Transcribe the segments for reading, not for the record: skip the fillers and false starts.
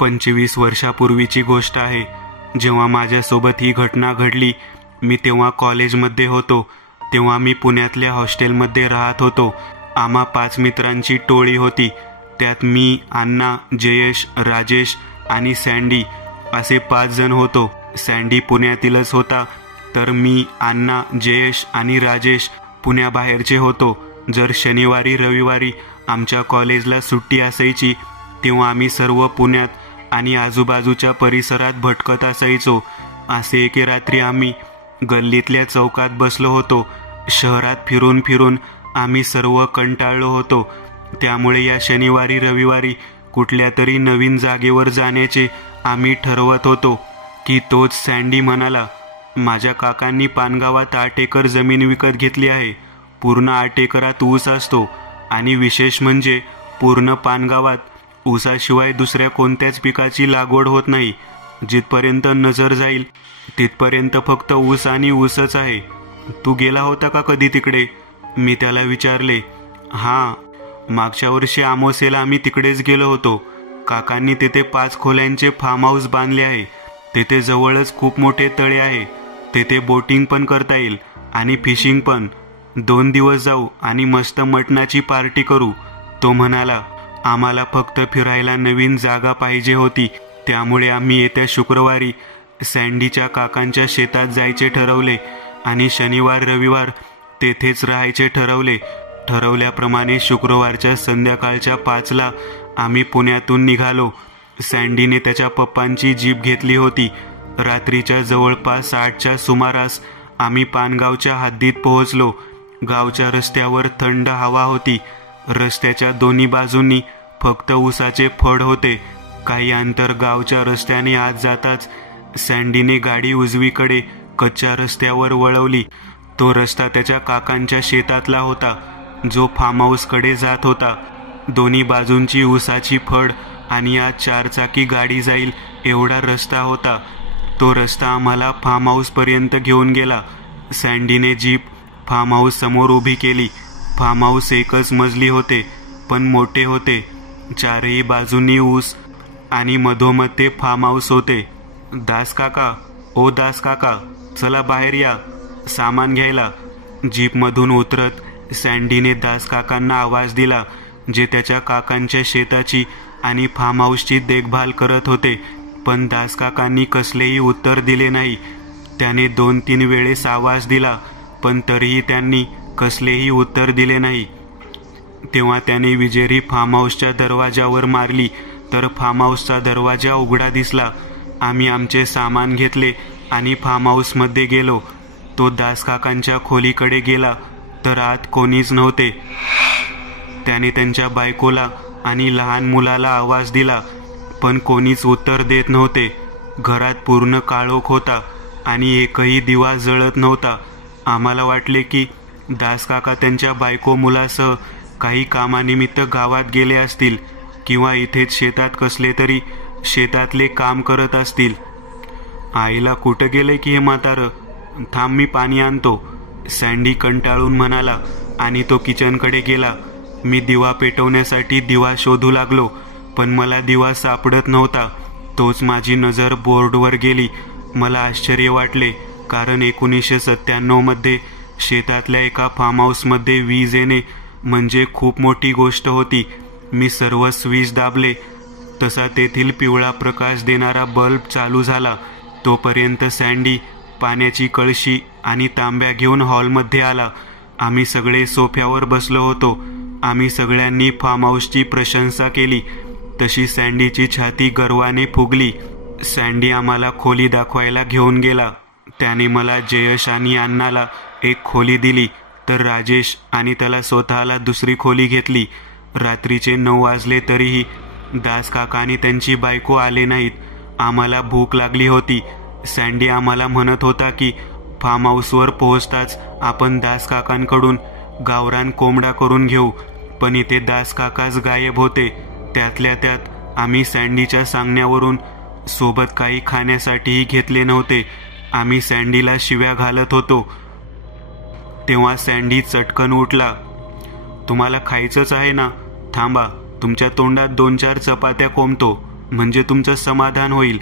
25 वर्षापूर्वीची गोष्ट आहे. जेव्हा माझ्यासोबत ही घटना घडली, मी तेव्हा कॉलेजमध्ये होतो. तेव्हा मी पुण्यातल्या हॉस्टेलमध्ये राहत होतो. आम्हा 5 मित्रांची टोळी होती. त्यात मी, अण्णा, जयेश, राजेश आणि सँडी असे 5 जण होतो. सँडी पुण्यातीलच होता, तर मी, अण्णा, जयेश आणि राजेश पुण्याबाहेरचे होतो. जर शनिवारी रविवारी आमच्या कॉलेजला सुट्टी असायची तेव्हा आम्ही सर्व पुण्यात आणि आजूबाजूच्या परिसरात भटकत असायचो. असे एके रात्री आम्ही गल्लीतल्या चौकात बसलो होतो. शहरात फिरून फिरून आम्ही सर्व कंटाळलो होतो. त्यामुळे या शनिवारी रविवारी कुठल्या तरी नवीन जागेवर जाण्याचे आम्ही ठरवत होतो की तोच सँडी म्हणाला, माझ्या काकांनी पानगावात 8 एकर जमीन विकत घेतली आहे. पूर्ण 8 एकरात ऊस असतो आणि विशेष म्हणजे पूर्ण पानगावात ऊसाशिवाय दुसऱ्या कोणत्याच पिकाची लागवड होत नाही. जिथपर्यंत नजर जाईल तिथपर्यंत फक्त ऊस आणि ऊसच आहे. तू गेला होता का कधी तिकडे? मी त्याला विचारले. हां, मागच्या वर्षी अमावास्येला आम्ही तिकडेच गेलो होतो. काकांनी तिथे 5 खोल्यांचे फार्म हाऊस बांधले आहे. तेथे जवळच खूप मोठे तळे आहे. तेथे बोटिंग पण करता येईल आणि फिशिंग पण. 2 दिवस जाऊ आणि मस्त मटणाची पार्टी करू. तो म्हणाला. आम्हाला फक्त फिरायला नवीन जागा पाहिजे होती. त्यामुळे आम्ही येत्या शुक्रवारी सँडीच्या काकांच्या शेतात जायचे ठरवले आणि शनिवार रविवार तेथेच राहायचे ठरवले. ठरवल्याप्रमाणे शुक्रवारच्या संध्याकाळच्या 5ला आम्ही पुण्यातून निघालो. सँडीने त्याच्या पप्पांची जीप घेतली होती. रात्रीच्या जवळपास 8च्या सुमारास आम्ही पानगावच्या हद्दीत पोहोचलो. गावच्या रस्त्यावर थंड हवा होती. रस्त्याच्या दोन्ही बाजूंनी फक्त ऊसाचे फड होते. काही अंतर गावच्या रस्त्याने आत जाताच सँडीने गाडी उजवीकडे कच्च्या रस्त्यावर वळवली. तो रस्ता त्याच्या काकांच्या शेतातला होता, जो फार्म हाऊसकडे जात होता. दोन्ही बाजूंची ऊसाची फड आणि आत 4 चाकी गाडी जाईल एवढा रस्ता होता. तो रस्ता आम्हाला फार्म हाऊसपर्यंत घेऊन गेला. सँडीने जीप फार्म हाऊस समोर उभी केली. फार्म हाऊस एकच मजली होते, पण मोठे होते. 4ही बाजूंनी ऊस आणि मधोमध ते फार्म हाऊस होते. दास काका, ओ दास काका, चला बाहेर या, सामान घ्यायला. जीपमधून उतरत सँडीने दास काकांना आवाज दिला, जे त्याच्या काकांच्या शेताची आणि फार्म हाऊसची देखभाल करत होते. पण दास काकांनी कसलेही उत्तर दिले नाही. त्याने 2-3 वेळेस आवाज दिला, पण तरीही त्यांनी कसलेही उत्तर दिले नाही. तेव्हा त्याने विजेरी फार्म हाऊसच्या दरवाजावर मारली, तर फार्म हाऊसचा दरवाजा उघडा दिसला. आम्ही आमचे सामान घेतले आणि फार्म हाऊसमध्ये गेलो. तो दास काकांच्या खोलीकडे गेला तर आत कोणीच नव्हते. त्याने त्यांच्या बायकोला आणि लहान मुलाला आवाज दिला, पण कोणीच उत्तर देत नव्हते. घरात पूर्ण काळोख होता आणि एकही दिवा जळत नव्हता. आम्हाला वाटले की दास काका त्यांच्या बायको मुलासह काही कामानिमित्त गावात गेले असतील किंवा इथेच शेतात कसले तरी शेतातले काम करत असतील. आईला कुठं गेले की हे म्हातारं? थांब, मी पाणी आणतो, सँडी कंटाळून म्हणाला आणि तो किचनकडे गेला. मी दिवा पेटवण्यासाठी दिवा शोधू लागलो, पण मला दिवा सापडत नव्हता. तोच माझी नजर बोर्डवर गेली. मला आश्चर्य वाटले, कारण 1997 मध्ये शेतातल्या एका फार्म हाऊसमध्ये वीज येणे म्हणजे खूप मोठी गोष्ट होती. मी सर्व स्विच दाबले. तसा तेथील पिवळा प्रकाश देणारा बल्ब चालू झाला. तोपर्यंत सँडी पाण्याची कळशी आणि तांब्या घेऊन हॉलमध्ये आला. आम्ही सगळे सोफ्यावर बसलो होतो. आम्ही सगळ्यांनी फार्म हाऊसची प्रशंसा केली. तशी सँडीची छाती गर्वाने फुगली. सँडी आम्हाला खोली दाखवायला घेऊन गेला. त्याने मला जयेश आणि अण्णाला एक खोली दिली, तर राजेश आणि त्याला स्वतःला दुसरी खोली घेतली. रात्रीचे 9 वाजले तरीही दास काका आणि त्यांची बायको आले नाहीत. आम्हाला भूक लागली होती. सँडी आम्हाला म्हणत होता की फार्म हाऊसवर पोहोचताच आपण दास काकांकडून गावरान कोंबडा करून घेऊ, पण इथे दास काकाच गायब होते. त्यातल्या त्यात आम्ही सँडीच्या सांगण्यावरून सोबत काही खाण्यासाठीही घेतले नव्हते. आम्ही सँडीला शिव्या घालत होतो. तेव्हा सँडी चटकन उठला. तुम्हाला खायचंच आहे ना? थांबा, तुमच्या तोंडात 2-4 चपात्या कोंबतो, म्हणजे तुमचं समाधान होईल,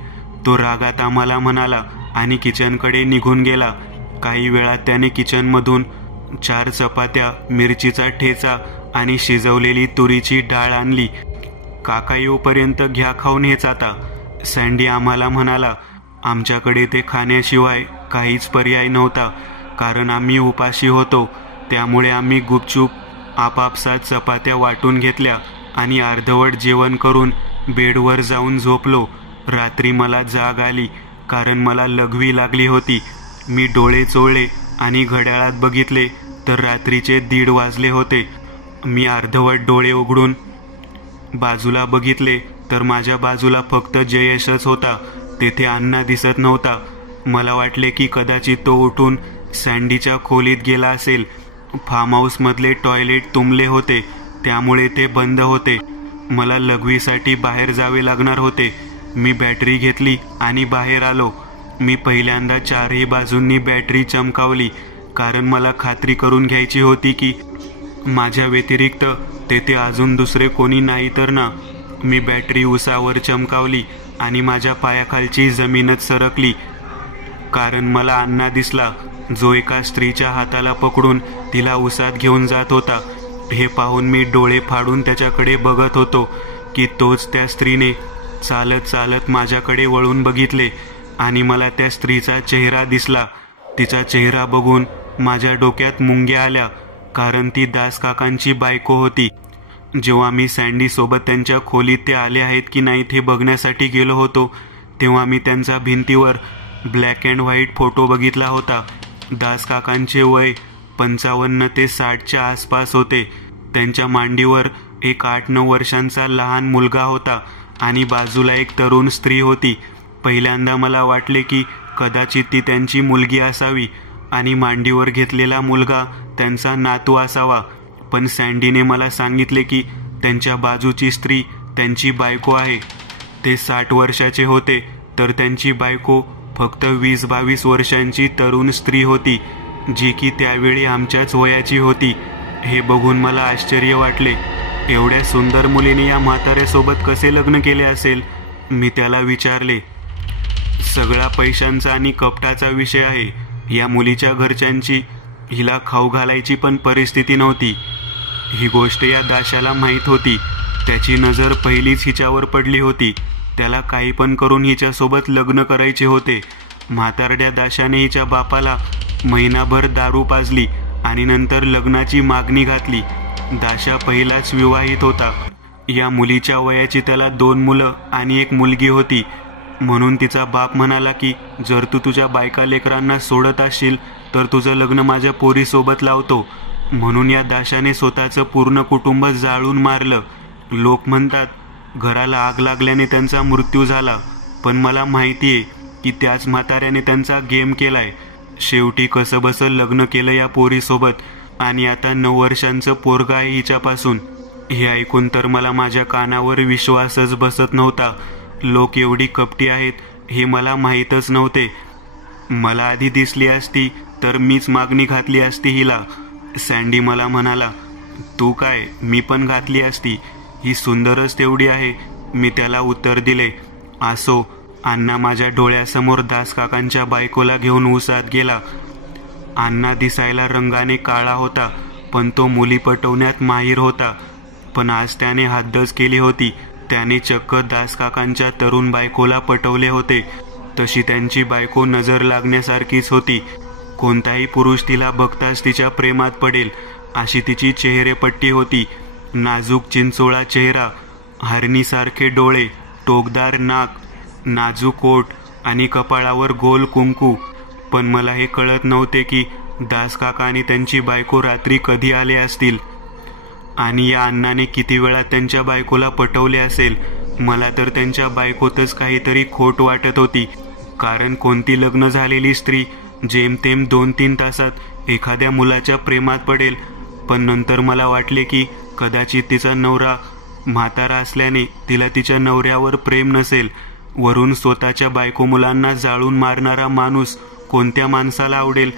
तो रागात आम्हाला म्हणाला आणि किचनकडे निघून गेला. काही वेळात त्याने किचनमधून 4 चपात्या, मिरचीचा ठेचा आणि शिजवलेली तुरीची डाळ आणली. काका येऊपर्यंत घ्या खाऊन हेच आता, सँडी आम्हाला म्हणाला. आमच्याकडे ते खाण्याशिवाय काहीच पर्याय नव्हता, कारण आम्ही उपाशी होतो. त्यामुळे आम्ही गुपचूप आपापसात चपात्या वाटून घेतल्या आणि अर्धवट जेवण करून बेडवर जाऊन झोपलो. रात्री मला जाग आली, कारण मला लघवी लागली होती. मी डोळे चोळले आणि घड्याळात बघितले तर रात्रीचे 1:30 वाजले होते. मी अर्धवट डोळे उघडून बाजूला बघितले तर माझ्या बाजूला फक्त जयेशच होता. तेथे अण्णा दिसत नव्हता. मला वाटले की कदाचित तो उठून सँडीच्या खोलीत गेला असेल. फार्म हाऊसमधले टॉयलेट तुंबले होते, त्यामुळे ते बंद होते. मला लघवीसाठी बाहेर जावे लागणार होते. मी बॅटरी घेतली आणि बाहेर आलो. मी पहिल्यांदा 4ही बाजूंनी बॅटरी चमकावली, कारण मला खात्री करून घ्यायची होती की माझ्या व्यतिरिक्त तेथे अजून दुसरे कोणी नाही तर ना. मी बॅटरी उसावर चमकावली आणि माझ्या पायाखालची जमीनच सरकली, कारण मला अण्णा दिसला, जो एका स्त्रीच्या हाताला पकडून तिला उसात घेऊन जात होता. हे पाहून मी डोळे फाडून त्याच्याकडे बघत होतो की तोच त्या स्त्रीने चालत चालत माझ्याकडे वळून बघितले आणि मला त्या स्त्रीचा चेहरा दिसला. तिचा चेहरा बघून माझ्या डोक्यात मुंग्या आल्या, कारण ती दासकाकांची बायको होती. जेव्हा मी सँडीसोबत त्यांच्या खोलीत ते आले आहेत की नाहीत हे बघण्यासाठी गेलो होतो, तेव्हा मी त्यांचा भिंतीवर ब्लॅक अँड व्हाईट फोटो बघितला होता. दासकाकांचे वय 55 ते 60च्या आसपास होते. त्यांच्या मांडीवर एक 8-9 वर्षांचा लहान मुलगा होता आणि बाजूला एक तरुण स्त्री होती. पहिल्यांदा मला वाटले की कदाचित ती त्यांची मुलगी असावी आणि मांडीवर घेतलेला मुलगा त्यांचा नातू असावा, पण सँडीने मला सांगितले की त्यांच्या बाजूची स्त्री त्यांची बायको आहे. ते 60 वर्षाचे होते, तर त्यांची बायको फक्त 20-22 वर्षांची तरुण स्त्री होती, जी की त्यावेळी आमच्याच वयाची होती. हे बघून मला आश्चर्य वाटले. एवढ्या सुंदर मुलीने या म्हाताऱ्यासोबत कसे लग्न केले असेल, मी त्याला विचारले. सगळा पैशांचा आणि कपटाचा विषय आहे. या मुलीच्या घरच्यांची हिला खाऊ घालायची पण परिस्थिती नव्हती. ही गोष्ट या दाशाला माहीत होती. त्याची नजर पहिलीच हिच्यावर पडली होती. त्याला काही पण करून हिच्यासोबत लग्न करायचे होते. म्हातारड्या दाशाने हिच्या बापाला महिनाभर दारू पाजली आणि नंतर लग्नाची मागणी घातली. दाशा पहिलाच विवाहित होता. या मुलीच्या वयाची त्याला 2 मुलं आणि 1 मुलगी होती. म्हणून तिचा बाप म्हणाला की जर तू तुझ्या बायका लेकरांना सोडत असशील तर तुझं लग्न माझ्या पोरीसोबत लावतो. म्हणून या दाशाने स्वतःचं पूर्ण कुटुंब जाळून मारलं. लोक म्हणतात घराला आग लागल्याने त्यांचा मृत्यू झाला, पण मला माहिती आहे की त्याच म्हाताऱ्याने त्यांचा गेम केलाय. शेवटी कसंबसं लग्न केलं या पोरीसोबत आणि आता 9 वर्षांचं पोरगा आहे हिच्यापासून. हे ऐकून तर मला माझ्या कानावर विश्वासच बसत नव्हता. लोक एवढी कपटी आहेत हे मला माहीतच नव्हते. मला आधी दिसली असती तर मीच मागणी घातली असती हिला. सँडी मला म्हणाला, तू काय, मी पण घातली असती. ही सुंदरच तेवढी आहे, मी त्याला उत्तर दिले. असो. अण्णा माझ्या डोळ्यासमोर दासकाकांच्या बायकोला घेऊन उसात गेला. अण्णा दिसायला रंगाने काळा होता, पण तो मुली पटवण्यात माहीर होता. पण आज त्याने हद्दच केली होती. त्याने चक्क दासकाकांच्या तरुण बायकोला पटवले होते. तशी त्यांची बायको नजर लागण्यासारखीच होती. कोणताही पुरुष तिला बघताच तिच्या प्रेमात पडेल अशी तिची चेहरेपट्टी होती. नाजूक चिंचोळा चेहरा, हरणीसारखे डोळे, टोकदार नाक, नाजूक ओठ आणि कपाळावर गोल कुंकू. पण मला हे कळत नव्हते की दासकाका आणि त्यांची बायको रात्री कधी आले असतील आणि या अण्णाने किती वेळा त्यांच्या बायकोला पटवले असेल. मला तर त्यांच्या बायकोतच काहीतरी खोट वाटत होती, कारण कोणती लग्न झालेली स्त्री जेमतेम 2-3 तासात एखाद्या मुलाच्या प्रेमात पडेल. पण नंतर मला वाटले की कदाचित तिचा नवरा म्हातारा असल्याने तिला तिच्या नवऱ्यावर प्रेम नसेल. वरून स्वतःच्या बायको मुलांना जाळून मारणारा माणूस कोणत्या माणसाला आवडेल.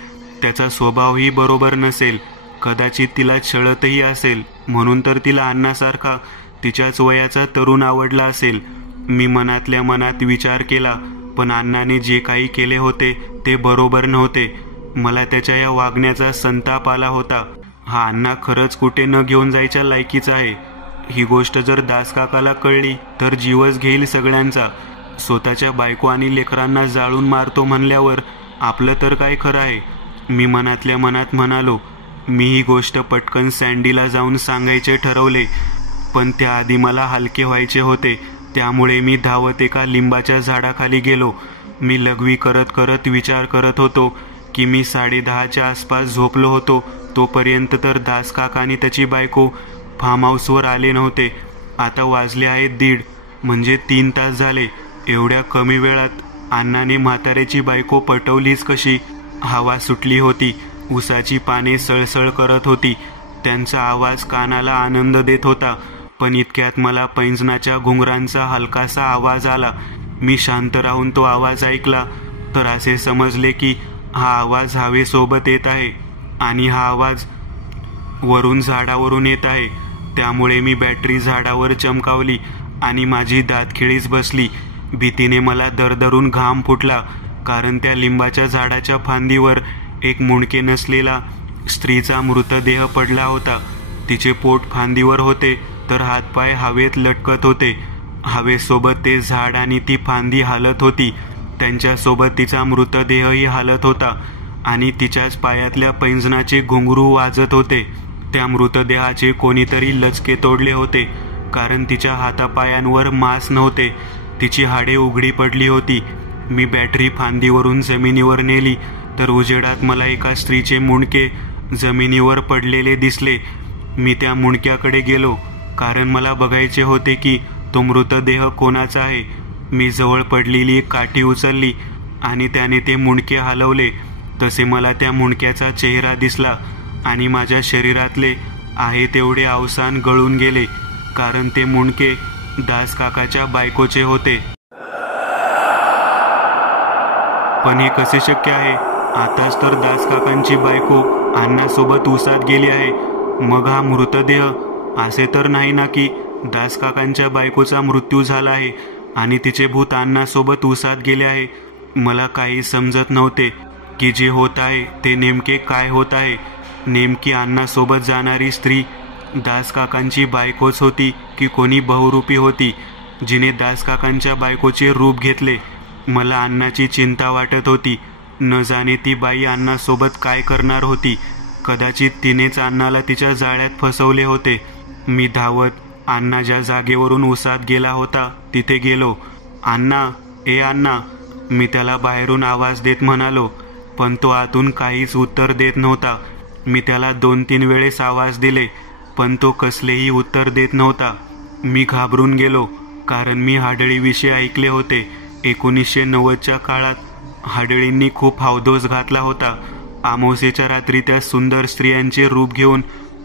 त्याचा स्वभावही बरोबर नसेल. कदाचित तिला छळतही असेल, म्हणून तर तिला अण्णासारखा तिच्याच वयाचा तरुण आवडला असेल. मी मनातल्या मनात विचार केला, पण अण्णाने जे काही केले होते ते बरोबर नव्हते. मला त्याच्या या वागण्याचा संताप आला होता. हा अण्णा खरंच कुठे न घेऊन जायच्या लायकीचा आहे. ही गोष्ट जर दासकाकाला कळली तर जीवच घेईल सगळ्यांचा. स्वतःच्या बायको आणि लेकरांना जाळून मारतो म्हणल्यावर आपलं तर काय खरं आहे. मी मनातल्या मनात म्हणालो. मी ही गोष्ट पटकन सँडीला जाऊन सांगायचे ठरवले, पण त्याआधी मला हलके व्हायचे होते. त्यामुळे मी धावत एका लिंबाच्या झाडाखाली गेलो. मी लघवी करत करत विचार करत होतो की मी 10:30च्या आसपास झोपलो होतो. तोपर्यंत तर दासकाका आणि त्याची बायको फार्म हाऊसवर आले नव्हते. आता वाजले आहेत 1:30, म्हणजे 3 तास झाले. एवढ्या कमी वेळात अण्णाने म्हाताऱ्याची बायको पटवलीच कशी? हवा सुटली होती. उसाची पाने सळसळ करत होती. त्यांचा आवाज कानाला आनंद देत होता. पण इतक्यात मला पैंजणाच्या घुंगरांचा हलकासा आवाज आला. मी शांत राहून तो आवाज ऐकला तर असे समजले की हा आवाज हवेसोबत येत आहे आणि हा आवाज वरून झाडावरून येत आहे. त्यामुळे मी बॅटरी झाडावर चमकावली आणि माझी दातखिळीच बसली. भीतीने मला दरदरून घाम फुटला, कारण त्या लिंबाच्या झाडाच्या फांदीवर एक मुंडके नसलेला स्त्रीचा मृतदेह पडला होता. तिचे पोट फांदीवर होते तर हातपाय हवेत लटकत होते. हवेसोबत ते झाड आणि ती फांदी हालत होती. त्यांच्यासोबत तिचा मृतदेहही हालत होता आणि तिच्याच पायातल्या पैंजणाचे घुंगरू वाजत होते. त्या मृतदेहाचे कोणीतरी लचके तोडले होते, कारण तिच्या हातापायांवर मांस नव्हते. तिची हाडे उघडी पडली होती. मी बॅटरी फांदीवरून जमिनीवर नेली तर उजेडात मला एका स्त्रीचे मुंडके जमिनीवर पडलेले दिसले. मी त्या मुंडक्याकडे गेलो, कारण मला बघायचे होते की तो मृतदेह कोणाचा आहे. मी जवळ पडलेली एक काठी उचलली आणि त्याने ते मुंडके हलवले. तसे मला त्या मुंडक्याचा चेहरा दिसला आणि माझ्या शरीरातले आहे तेवढे अवसान गळून गेले, कारण ते मुंडके दासकाकाच्या बायकोचे होते. पण हे कसे शक्य आहे? आताच तर दासकाकांची बायको अण्णासोबत उसात गेली आहे. मग हा मृतदेह? असे तर नाही ना की दासकाकांच्या बायकोचा मृत्यू झाला आहे आणि तिचे भूत अण्णासोबत उसात गेले आहे? मला काही समजत नव्हते की जे होत आहे ते नेमके काय होत आहे. नेमकी अण्णासोबत जाणारी स्त्री दासकाकांची बायकोच होती की कोणी बहुरूपी होती, जिने दासकाकांच्या बायकोचे रूप घेतले? मला अण्णाची चिंता वाटत होती. न जाणे ती बाई अण्णासोबत काय करणार होती. कदाचित तिनेच अण्णाला तिच्या जाळ्यात फसवले होते. मी धावत अण्णा ज्या जागेवरून उसात गेला होता तिथे गेलो. अण्णा, ए अण्णा, मी त्याला बाहेरून आवाज देत म्हणालो, पण तो आतून काहीच उत्तर देत नव्हता. मी त्याला 2-3 वेळेस आवाज दिले, पण तो कसलेही उत्तर देत नव्हता. मी घाबरून गेलो, कारण मी हाडळीविषयी ऐकले होते. 1990च्या काळात हाडळींनी खूप हावदोस घातला होता. अमावस्येच्या रात्री त्या सुंदर स्त्रियांचे रूप घेऊन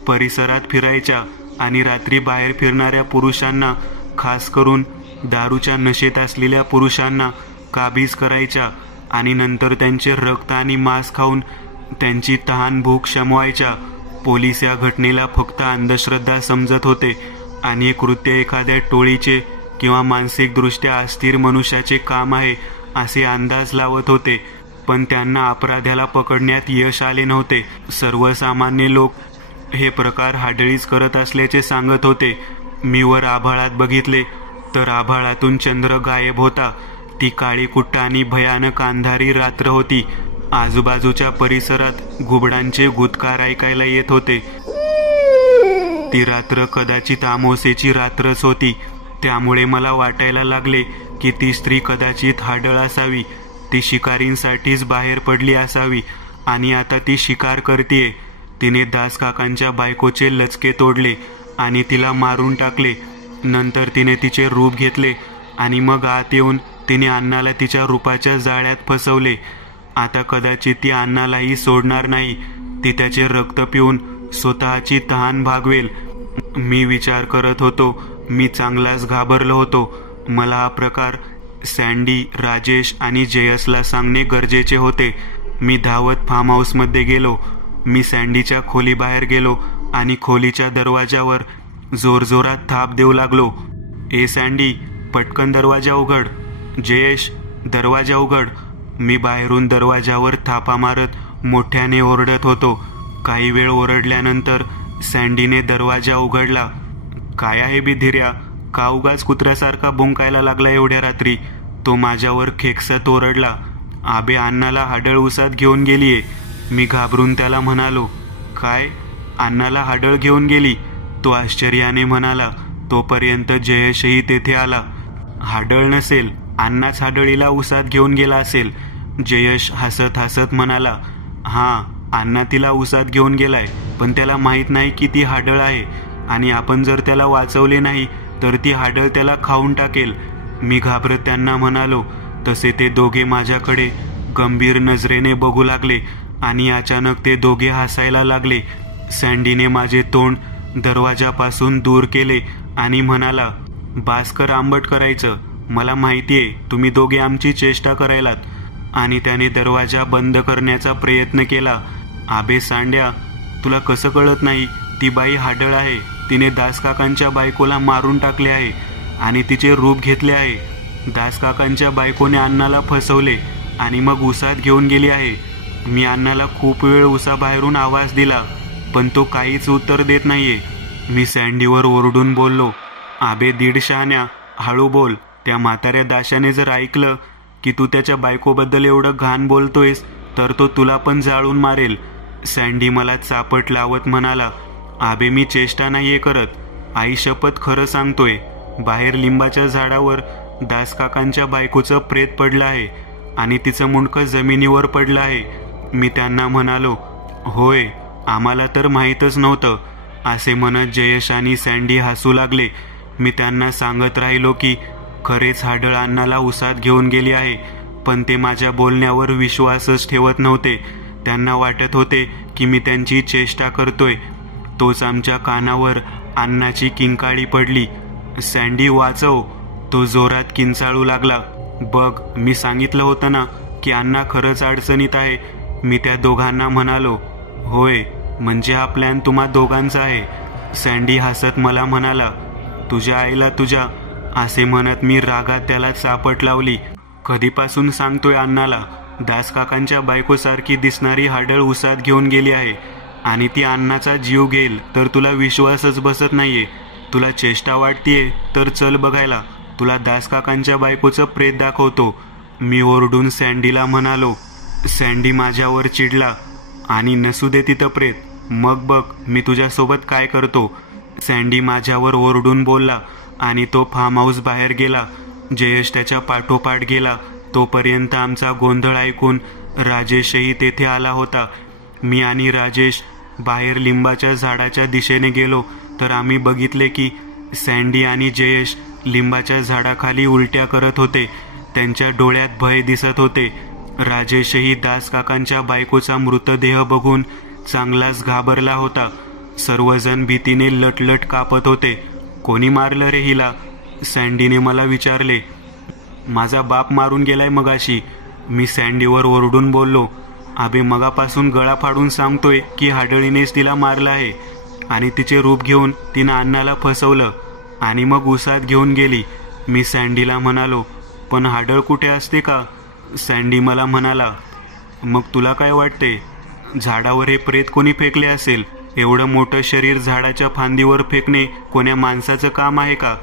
परिसरात फिरायच्या आणि रात्री बाहेर फिरणाऱ्या पुरुषांना, खास करून दारूच्या नशेत असलेल्या पुरुषांना काबीज करायच्या आणि नंतर त्यांचे रक्त आणि मांस खाऊन त्यांची तहान भूक शमवायच्या. पोलीस या घटनेला फक्त अंधश्रद्धा समजत होते आणि हे कृत्य एखाद्या टोळीचे किंवा मानसिकदृष्ट्या अस्थिर मनुष्याचे काम आहे असे अंदाज लावत होते. पण त्यांना अपराध्याला पकडण्यात यश आले नव्हते. सर्वसामान्य लोक हे प्रकार हाडळीच करत असल्याचे सांगत होते. मी वर आभाळात बघितले तर आभाळातून चंद्र गायब होता. ती काळी कुट्ट आणि भयानक अंधारी रात्र होती. आजूबाजूच्या परिसरात घुबडांचे गुदकार ऐकायला येत होते. ती रात्र कदाचित अमावस्येची रात्रच होती. त्यामुळे मला वाटायला लागले की ती स्त्री कदाचित हाडळ असावी. ती शिकारींसाठीच बाहेर पडली असावी आणि आता ती शिकार करतीये. तिने दासकाकांच्या बायकोचे लचके तोडले आणि तिला मारून टाकले. नंतर तिने तिचे रूप घेतले आणि मग आत येऊन तिने अण्णाला तिच्या रूपाच्या जाळ्यात फसवले. आता कदाचित ती अण्णालाही सोडणार नाही. ती त्याचे रक्त पिऊन स्वतःची तहान भागवेल. मी विचार करत होतो. मी चांगलाच घाबरलो होतो. मला हा प्रकार सँडी, राजेश आणि जयसला सांगणे गरजेचे होते. मी धावत फार्म हाऊसमध्ये गेलो. मी सँडीच्या खोलीबाहेर गेलो आणि खोलीच्या दरवाजावर जोरजोरात थाप देऊ लागलो. ए सँडी, पटकन दरवाजा उघड. जयेश, दरवाजा उघड. मी बाहेरून दरवाजावर थापा मारत मोठ्याने ओरडत होतो. काही वेळ ओरडल्यानंतर सँडीने दरवाजा उघडला. काय आहे बिधिर्या, का उगाच कुत्र्यासारखा भुंकायला लागला एवढ्या रात्री? तो माझ्यावर खेकसत ओरडला. आबे अण्णाला हाडळ उसात घेऊन गेलीये. मी घाबरून त्याला म्हणालो. काय? अण्णाला हाडळ घेऊन गेली? तो आश्चर्याने म्हणाला. तोपर्यंत जयेशही तेथे आला. हाडळ नसेल, अण्णाच हाडळीला उसात घेऊन गेला असेल. जयेश हसत हसत म्हणाला. हां, अण्णा तिला उसात घेऊन गेलाय, पण त्याला माहीत नाही की ती हाडळ आहे आणि आपण जर त्याला वाचवले नाही तर ती हाडळ त्याला खाऊन टाकेल. मी घाबरत त्यांना म्हणालो. तसे ते दोघे माझ्याकडे गंभीर नजरेने बघू लागले आणि अचानक ते दोघे हसायला लागले. सँडीने माझे तोंड दरवाजापासून दूर केले आणि म्हणाला. भास्कर आंबट करायचं, मला माहितीये तुम्ही दोघे आमची चेष्टा करायलात. आणि त्याने दरवाजा बंद करण्याचा प्रयत्न केला. आबे सांड्या, तुला कसं कळत नाही? ती बाई हाडळ आहे. तिने दासकाकांच्या बायकोला मारून टाकले आहे आणि तिचे रूप घेतले आहे. दासकाकांच्या बायकोने अण्णाला फसवले आणि मग उसात घेऊन गेली आहे. मी अण्णाला खूप वेळ उसाबाहेरून आवाज दिला, पण तो काहीच उत्तर देत नाहीये. मी सँडीवर ओरडून बोललो. आबे दीड शहाण्या, हळू बोल. त्या म्हाताऱ्या दाशाने जर ऐकलं की तू त्याच्या बायकोबद्दल एवढं घाण बोलतोयस तर तो तुला पण जाळून मारेल. सँडी मला चापट लावत म्हणाला. आबे मी चेष्टा नाहीये करत, आई शपथ खरं सांगतोय. बाहेर लिंबाच्या झाडावर दासकाकांच्या बायकोचं प्रेत पडलं आहे आणि तिचं मुंडकं जमिनीवर पडलं आहे. मी त्यांना म्हणालो. होय, आम्हाला तर माहीतच नव्हतं. असे म्हणत जयेश आणि सँडी हसू लागले. मी त्यांना सांगत राहिलो की खरेच हाडळ अण्णाला उसात घेऊन गेली आहे, पण ते माझ्या बोलण्यावर विश्वासच ठेवत नव्हते. त्यांना वाटत होते की मी त्यांची चेष्टा करतोय. तोच आमच्या कानावर अण्णाची किंकाळी पडली. सँडी वाचव, तो जोरात किंचाळू लागला. बघ, मी सांगितलं होतं ना की अण्णा खरंच अडचणीत आहे. मी त्या दोघांना म्हणालो. होय, म्हणजे हा प्लॅन तुम्हा दोघांचा आहे. सँडी हसत मला म्हणाला. तुझ्या आईला तुझ्या, असे म्हणत मी रागात त्याला चापट लावली. कधीपासून सांगतोय अण्णाला, दासकाकांच्या बायकोसारखी दिसणारी हाडळ उसात घेऊन गेली आहे आणि ती अण्णाचा जीव घेईल, तर तुला विश्वासच बसत नाहीये. तुला चेष्टा वाटतीये तर चल बघायला, तुला दासकाकांच्या बायकोचं प्रेत दाखवतो. मी ओरडून सँडीला म्हणालो. सँडी माझ्यावर चिडला. आणि नसू दे तिथं प्रेत, मग बघ मी तुझ्यासोबत काय करतो. सँडी माझ्यावर ओरडून बोलला आणि तो फार्म हाऊस बाहेर गेला. जयेश त्याच्या पाठोपाठ गेला. तोपर्यंत आमचा गोंधळ ऐकून राजेशही तेथे आला होता. मी आणि राजेश बाहेर लिंबाच्या झाडाच्या दिशेने गेलो तर आम्ही बघितले की सँडी आणि जयेश लिंबाच्या झाडाखाली उलट्या करत होते. त्यांच्या डोळ्यात भय दिसत होते. राजेशही दासकाकांच्या बायकोचा मृतदेह बघून चांगलाच घाबरला होता. सर्वजण भीतीने लटलट कापत होते. कोणी मारलं रे हिला? सँडीने मला विचारले. माझा बाप मारून गेलाय मगाशी, मी सँडीवर ओरडून बोललो. आबे मगापासून गळा फाडून सांगतोय की हाडळीनेच तिला मारलं आहे आणि तिचे रूप घेऊन तिनं अण्णाला फसवलं आणि मग उसात घेऊन गेली. मी सँडीला म्हणालो. पण हाडळ कुठे असते का? सँडी मला म्हणाला. मग तुला काय वाटते? झाडावर हे प्रेत कोणी फेकले असेल? एवढं मोठं शरीर झाडाच्या फांदीवर फेकणे कोण्या माणसाचं काम आहे का?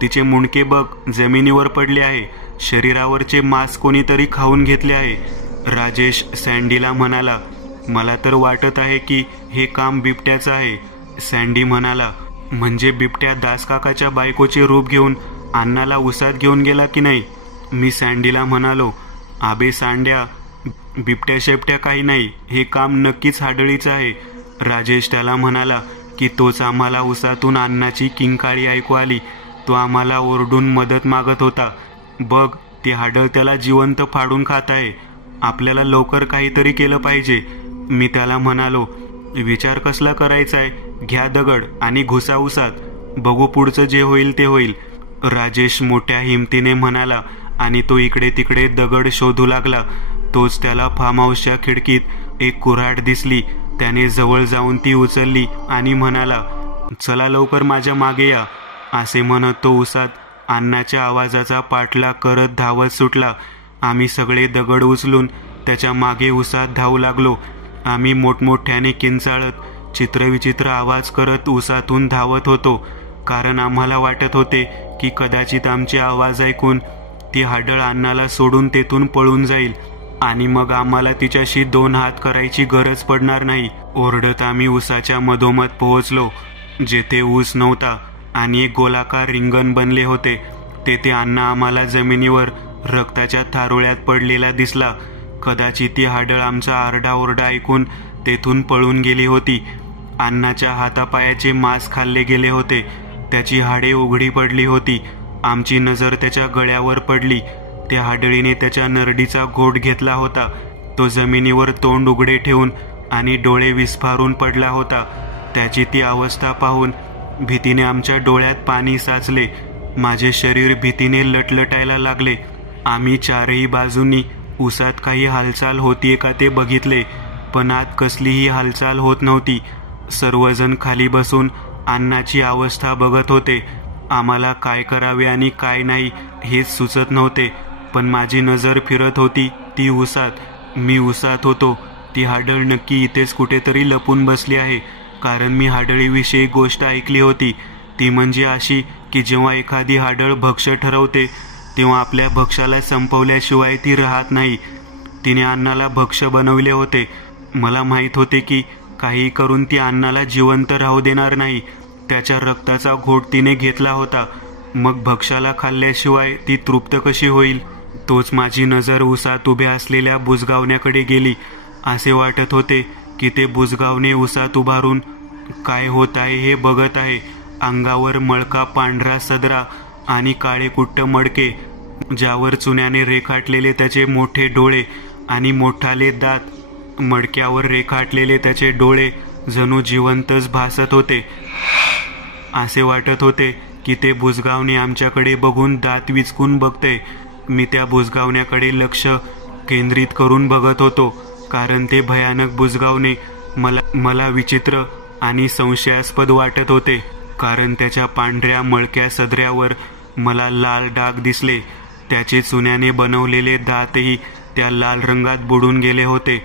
तिचे मुंडके बघ, जमिनीवर पडले आहे. शरीरावरचे मांस कोणीतरी खाऊन घेतले आहे. राजेश सँडीला म्हणाला. मला तर वाटत आहे की हे काम बिबट्याचं आहे. सँडी म्हणाला. म्हणजे बिबट्या दासकाकाच्या बायकोचे रूप घेऊन अण्णाला उसात घेऊन गेला की नाही? मी सँडीला म्हणालो. आबे सांड्या, बिबट्या शेपट्या काही नाही, हे काम नक्कीच हाडळीचं आहे. राजेश त्याला म्हणाला की तोच आम्हाला उसातून अण्णाची किंकाळी ऐकू आली. तो आम्हाला ओरडून मदत मागत होता. बघ, ती हाडळ त्याला जिवंत फाडून खात आहे. आपल्याला लवकर काहीतरी केलं पाहिजे. मी त्याला म्हणालो. विचार कसला करायचाय? घ्या दगड आणि घुसा उसात, बघू पुढचं जे होईल ते होईल. राजेश मोठ्या हिमतीने म्हणाला आणि तो इकडे तिकडे दगड शोधू लागला. तोच त्याला फार्म हाऊसच्या खिडकीत एक कुऱ्हाड दिसली. त्याने जवळ जाऊन ती उचलली आणि म्हणाला. चला लवकर माझ्या मागे या. असे म्हणत तो उसात अण्णाच्या आवाजाचा पाठलाग करत धावत सुटला. आम्ही सगळे दगड उचलून त्याच्या मागे उसात धावू लागलो. आम्ही मोठमोठ्याने किंचाळत चित्रविचित्र आवाज करत उसातून धावत होतो, कारण आम्हाला वाटत होते की कदाचित आमचे आवाज ऐकून ती हाडळ अण्णाला सोडून तेथून पळून जाईल आणि मग आम्हाला तिच्याशी 2 हात करायची गरज पडणार नाही. ओरडत आम्ही उसाच्या मधोमध पोहोचलो, जेथे ऊस नव्हता आणि एक गोलाकार रिंगण बनले होते. तेथे अण्णा आम्हाला जमिनीवर रक्ताच्या थारोळ्यात पडलेला दिसला. कदाचित ती हाडळ आमचा आरडाओरडा ऐकून तेथून पळून गेली होती. अण्णाच्या हातापायाचे मांस खाल्ले गेले होते. त्याची हाडे उघडी पडली होती. आमची नजर त्याच्या गळ्यावर पडली. त्या हाडळीने त्याच्या नरडीचा घोट घेतला होता. तो जमिनीवर तोंड उघडे ठेवून आणि डोळे विस्फारून पडला होता. त्याची ती अवस्था पाहून भीतीने आमच्या डोळ्यात पाणी साचले. माझे शरीर भीतीने लटलटायला लागले. आम्ही चारही बाजूंनी उसात काही हालचाल होतीये का ते बघितले, पण आत कसलीही हालचाल होत नव्हती. सर्वजण खाली बसून अण्णाची अवस्था बघत होते. आम्हाला काय करावे आणि काय नाही हेच सुचत नव्हते, पण माझी नजर फिरत होती ती उसात. मी उसात होतो. ती हाडळ नक्की इथेच कुठेतरी लपून बसली आहे, कारण मी हाडळीविषयी गोष्ट ऐकली होती. ती म्हणजे अशी की जेव्हा एखादी हाडळ भक्ष्य ठरवते तेव्हा आपल्या भक्ष्याला संपवल्याशिवाय ती राहत नाही. तिने अण्णाला भक्ष्य बनवले होते. मला माहीत होते की काही करून ती अण्णाला जिवंत राहू देणार नाही. त्याच्या रक्ताचा घोट तिने घेतला होता. मग भक्ष्याला खाल्ल्याशिवाय ती तृप्त कशी होईल? तोच माझी नजर उसात उभ्या असलेल्या बुजगावण्याकडे गेली. असे वाटत होते की ते बुजगावणे उसात उभारून काय होत आहे हे बघत आहे. अंगावर मळका पांढरा सदरा आणि काळे कुट्ट मडके, ज्यावर चुन्याने रेखाटलेले त्याचे मोठे डोळे आणि मोठाले दात. मडक्यावर रेखाटलेले त्याचे डोळे जणू जिवंतच भासत होते. असे वाटत होते की ते बुजगावणे आमच्याकडे बघून दात विचकून बघते. मी त्या बुजगावण्याकडे लक्ष केंद्रित करून बघत होतो, कारण ते भयानक बुजगावणे मला विचित्र आणि संशयास्पद वाटत होते. कारण त्याच्या पांढऱ्या मळक्या सदऱ्यावर मला लाल डाग दिसले. त्याचे चुन्याने बनवलेले दातही त्या लाल रंगात बुडून गेले होते.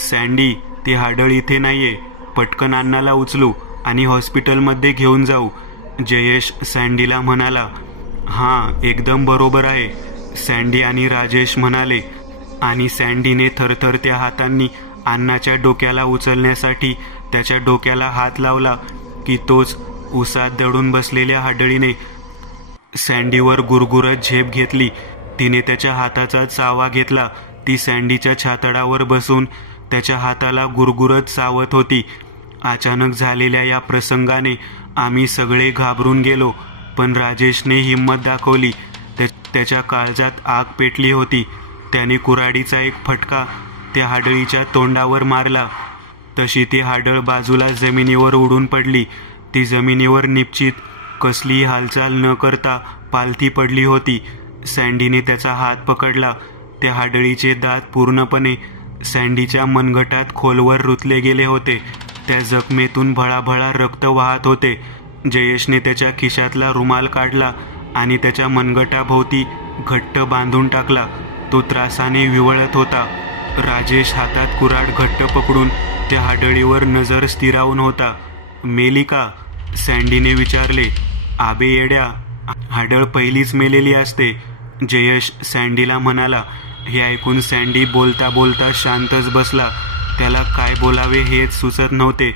सँडी, ती हाडळ इथे नाहीये. पटकन अण्णाला उचलू आणि हॉस्पिटलमध्ये घेऊन जाऊ, जयेश सँडीला म्हणाला. हां, एकदम बरोबर आहे, सँडी आणि राजेश म्हणाले. आणि सँडीने थरथरत्या हातांनी अण्णाच्या डोक्याला उचलण्यासाठी त्याच्या डोक्याला हात लावला की तोच उसात दडून बसलेल्या हाडळीने सँडीवर गुरगुरत झेप घेतली. तिने त्याच्या हाताचा चावा घेतला. ती सँडीच्या छातडावर बसून त्याच्या हाताला गुरगुरत चावत होती. अचानक झालेल्या या प्रसंगाने आम्ही सगळे घाबरून गेलो, पण राजेशने हिंमत दाखवली. त्याच्या काळजात आग पेटली होती. त्याने कुऱ्हाडीचा एक फटका त्या हाडळीच्या तोंडावर मारला. तशी ती हाडळ बाजूला जमिनीवर उडून पडली. ती जमिनीवर निश्चित कसलीही हालचाल न करता पालथी पडली होती. सँडीने त्याचा हात पकडला. त्या हाडळीचे दात पूर्णपणे सँडीच्या मनगटात खोलवर रुतले गेले होते. त्या जखमेतून भळाभळा रक्त वाहत होते. जयेशने त्याच्या खिशातला रुमाल काढला आणि त्याच्या मनगटाभोवती घट्ट बांधून टाकला. तो त्रासाने विवळत होता. राजेश हातात कुऱ्हाड घट्ट पकडून त्या हाडळीवर नजर स्थिरावून होता. मेली का? सँडीने विचारले. आबे येड्या, हाडळ पहिलीच मेलेली असते, जयेश सँडीला म्हणाला. हे ऐकून सँडी बोलता बोलता शांतच बसला. त्याला काय बोलावे हेच सुचत नव्हते.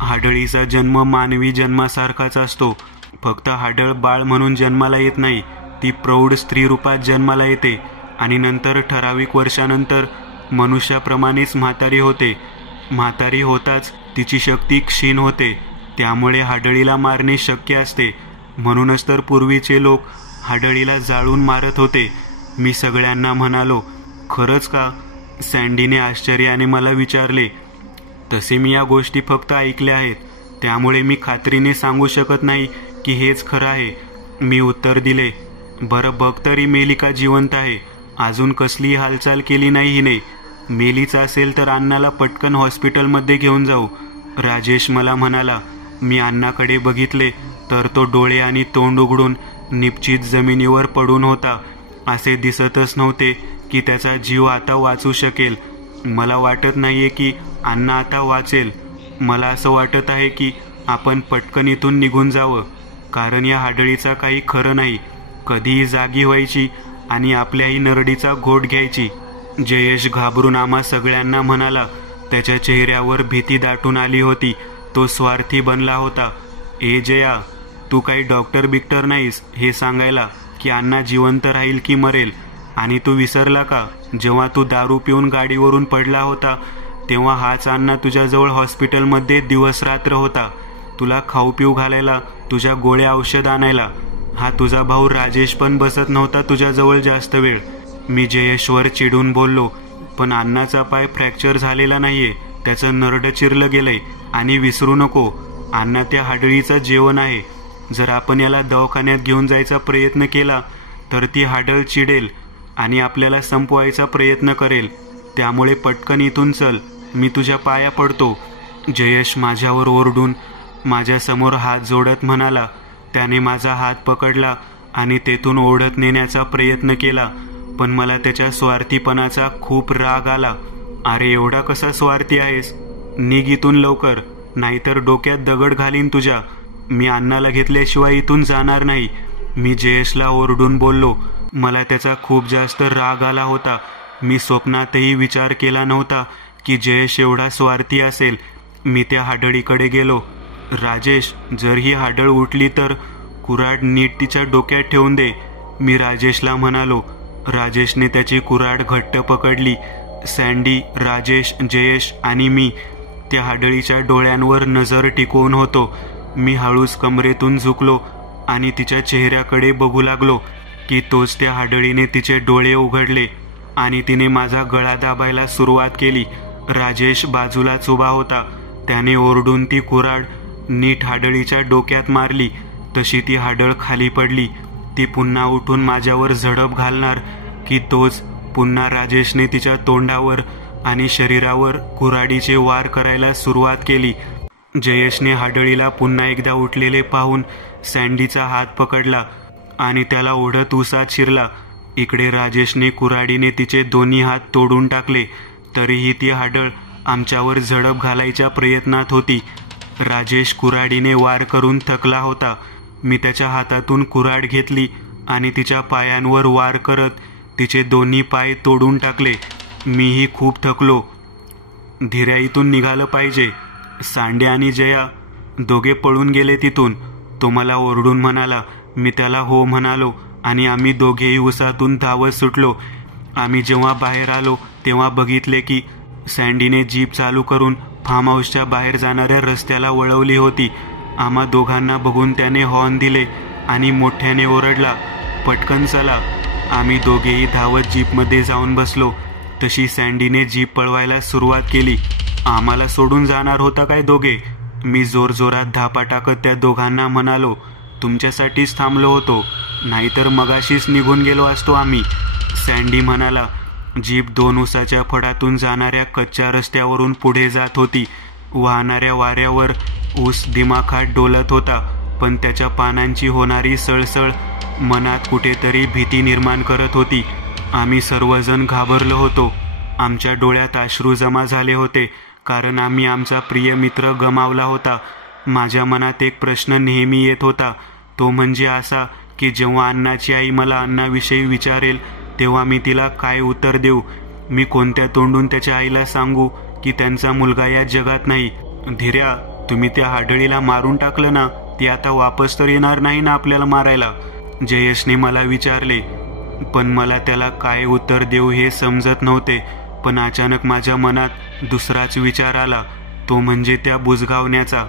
हाडळीचा जन्म मानवी जन्मासारखाच असतो, फक्त हाडळ बाळ म्हणून जन्माला येत नाही. ती प्रौढ स्त्री रूपात जन्माला येते आणि नंतर ठराविक वर्षानंतर मनुष्याप्रमाणेच म्हातारी होते. म्हातारी होताच तिची शक्ती क्षीण होते, त्यामुळे हाडळीला मारणे शक्य असते. म्हणूनच तर पूर्वीचे लोक हाडळीला जाळून मारत होते. मी सगळ्यांना म्हणालो. खरंच का? सँडीने आश्चर्याने मला विचारले. तसे मी या गोष्टी फक्त ऐकल्या आहेत, त्यामुळे मी खात्रीने सांगू शकत नाही की हेच खरं आहे, मी उत्तर दिले. बरं बघ तरी मेली का जिवंत आहे? अजून कसलीही हालचाल केली नाही हिने. मेलीच असेल तर अण्णाला पटकन हॉस्पिटलमध्ये घेऊन जाऊ, राजेश मला म्हणाला. मी अण्णाकडे बघितले तर तो डोळे आणि तोंड उघडून निश्चित जमिनीवर पडून होता. असे दिसतच नव्हते की त्याचा जीव आता वाचू शकेल. मला वाटत नाहीये की अण्णा आता वाचेल. मला असं वाटत आहे की आपण पटकन इथून निघून जावं, कारण या हाडळीचा काही खरं नाही. कधीही जागी व्हायची आणि आपल्याही नरडीचा घोट घ्यायची. जयेश घाबरून आम्हा सगळ्यांना म्हणाला. त्याच्या चेहऱ्यावर भीती दाटून आली होती. तो स्वार्थी बनला होता. ए जया, तू काही डॉक्टर बिक्टर नाहीस हे सांगायला की अण्णा जिवंत राहील की मरेल. आणि तू विसरला का, जेव्हा तू दारू पिऊन गाडीवरून पडला होता तेव्हा हाच अण्णा तुझ्याजवळ हॉस्पिटलमध्ये दिवस रात्र होता, तुला खाऊ पिऊ घालायला, तुझ्या गोळ्या औषध आणायला. हा तुझा भाऊ राजेश पण बसत नव्हता तुझ्याजवळ जास्त वेळ. मी जयेशवर चिडून बोललो, पण अण्णाचा पाय फ्रॅक्चर झालेला नाहीये, त्याचं नरडं चिरलं गेलंय. आणि विसरू नको, अण्णा त्या हाडळीचं जेवण आहे. जर आपण याला दवाखान्यात घेऊन जायचा प्रयत्न केला तर ती हाडळ चिडेल आणि आपल्याला संपवायचा प्रयत्न करेल. त्यामुळे पटकन इथून चल, मी तुझ्या पाया पडतो. जयेश माझ्यावर ओरडून माझ्यासमोर हात जोडत म्हणाला. त्याने माझा हात पकडला आणि तेथून ओढत नेण्याचा प्रयत्न केला, पण मला त्याच्या स्वार्थीपणाचा खूप राग आला. अरे एवढा कसा स्वार्थी आहेस? निघ इथून लवकर, नाहीतर डोक्यात दगड घालीन तुझ्या. मी अण्णाला घेतल्याशिवाय इथून जाणार नाही, मी जयेशला ओरडून बोललो. मला त्याचा खूप जास्त राग आला होता. मी स्वप्नातही विचार केला नव्हता की जयेश एवढा स्वार्थी असेल. मी त्या हाडळीकडे गेलो. राजेश, जर ही हाडळ उठली तर कुऱ्हाड नीट तिच्या डोक्यात ठेवून दे, मी राजेशला म्हणालो. राजेशने त्याची कुऱ्हाड घट्ट पकडली. सँडी, राजेश, जयेश आणि मी त्या हाडळीच्या डोळ्यांवर नजर टिकवून होतो. मी हळूच कमरेतून झुकलो आणि तिच्या चेहऱ्याकडे बघू लागलो की तोच त्या हाडळीने तिचे डोळे उघडले आणि तिने माझा गळा दाबायला सुरुवात केली. राजेश बाजूलाच उभा होता. त्याने ओरडून ती कुऱ्हाड नीट हाडळीच्या डोक्यात मारली. तशी ती हाडळ खाली पडली. ती पुन्हा उठून माझ्यावर झडप घालणार की तोच पुन्हा राजेशने तिच्या तोंडावर आणि शरीरावर कुऱ्हाडीचे वार करायला सुरुवात केली. जयेशने हाडळीला पुन्हा एकदा उठलेले पाहून सँडीचा हात पकडला आणि त्याला ओढत उसात शिरला. इकडे राजेशने कुऱ्हाडीने तिचे दोन्ही हात तोडून टाकले. तरीही ती हाडळ आमच्यावर झडप घालायच्या प्रयत्नात होती. राजेश कुऱ्हाडीने वार करून थकला होता. मी त्याच्या हातातून कुऱ्हाड घेतली आणि तिच्या पायांवर वार करत तिचे दोन्ही पाय तोडून टाकले. मीही खूप थकलो. धीऱ्या इथून निघालं पाहिजे. सांड्या आणि जया दोघे पळून गेले तिथून, तो मला ओरडून म्हणाला. मी त्याला हो म्हणालो आणि आम्ही दोघेही उसातून धावत सुटलो. आम्ही जेव्हा बाहेर आलो तेव्हा बघितले की सँडीने जीप चालू करून फार्म हाऊसच्या बाहेर जाणाऱ्या रस्त्याला वळवली होती. आम्हा दोघांना बघून त्याने हॉर्न दिले आणि मोठ्याने ओरडला, पटकन चला. आम्ही दोघेही धावत जीपमध्ये जाऊन बसलो. तशी सँडीने जीप पळवायला सुरुवात केली. आम्हाला सोडून जाणार होता काय दोघे? मी जोरजोरात धापा टाकत त्या दोघांना म्हणालो, तुमच्यासाठीच थांबलो होतो, नाहीतर मगाशीच निघून गेलो असतो आम्ही. सँडी म्हणाला. जीप 2 उसाच्या फडातून जाणाऱ्या कच्च्या रस्त्यावरून पुढे जात होती. वाहणाऱ्या वाऱ्यावर ऊस दिमाखात डोलत होता, पण त्याच्या पानांची होणारी सळसळ मनात कुठेतरी भीती निर्माण करत होती. आम्ही सर्वजण घाबरलो होतो. आमच्या डोळ्यात अश्रू जमा झाले होते, कारण आम्ही आमचा प्रिय मित्र गमावला होता. माझ्या मनात एक प्रश्न नेहमी येत होता, तो म्हणजे असा की जेव्हा अण्णाची आई मला अण्णाविषयी विचारेल तेव्हा मी तिला काय उत्तर देऊ? मी कोणत्या तोंडून त्याच्या आईला सांगू की त्यांचा मुलगा या जगात नाही? धीऱ्या, तुम्ही त्या हाडळीला मारून टाकलं ना, ती आता वापस तर येणार नाही ना आपल्याला मारायला? जयेशने मला विचारले, पण मला त्याला काय उत्तर देऊ हे समजत नव्हते. पण अचानक माझ्या मनात दुसराच विचार आला, तो म्हणजे त्या बुजगावण्याचा.